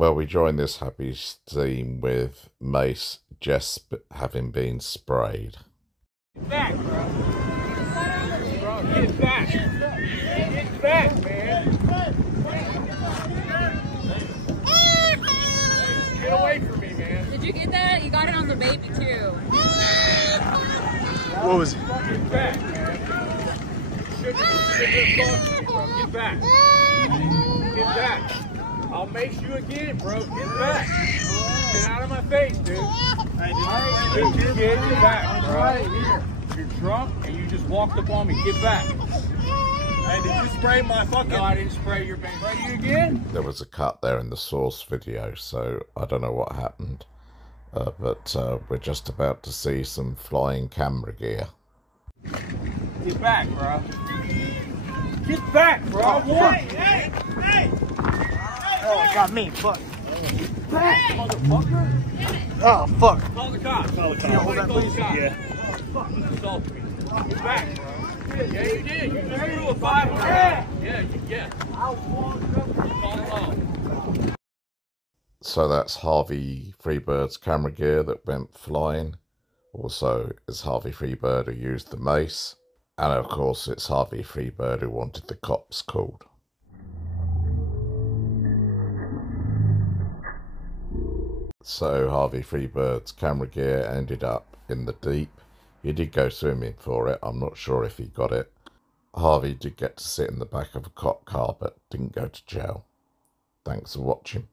Well, we joined this happy scene with Mace just having been sprayed. Get back, bro. Get back. Get back, man. Get away from me, man. Did you get that? You got it on the baby too. What was it? Get back, man. Get back. Get back. I'll mace you again, bro. Get back. Get out of my face, dude. Get back, bro. You're drunk and you just walked up on me. Get back. Hey, did you spray my fucking... No, I didn't spray your baby. Spray you again? There was a cut there in the source video, so I don't know what happened. But we're just about to see some flying camera gear. Get back, bro. Get back, bro. Hey! Oh, it got me. Fuck. Get back, motherfucker. Oh, fuck. Call the cops. Call the cops. Can you hold that, please? Yeah. Fuck, you assaulted me. Get back, bro. Yeah, you did. You just threw a 5. Yeah. So that's Harvey Freebird's camera gear that went flying. Also, it's Harvey Freebird who used the mace. And of course, it's Harvey Freebird who wanted the cops called. So Harvey Freebird's camera gear ended up in the deep. He did go swimming for it. I'm not sure if he got it. Harvey did get to sit in the back of a cop car but didn't go to jail. Thanks for watching.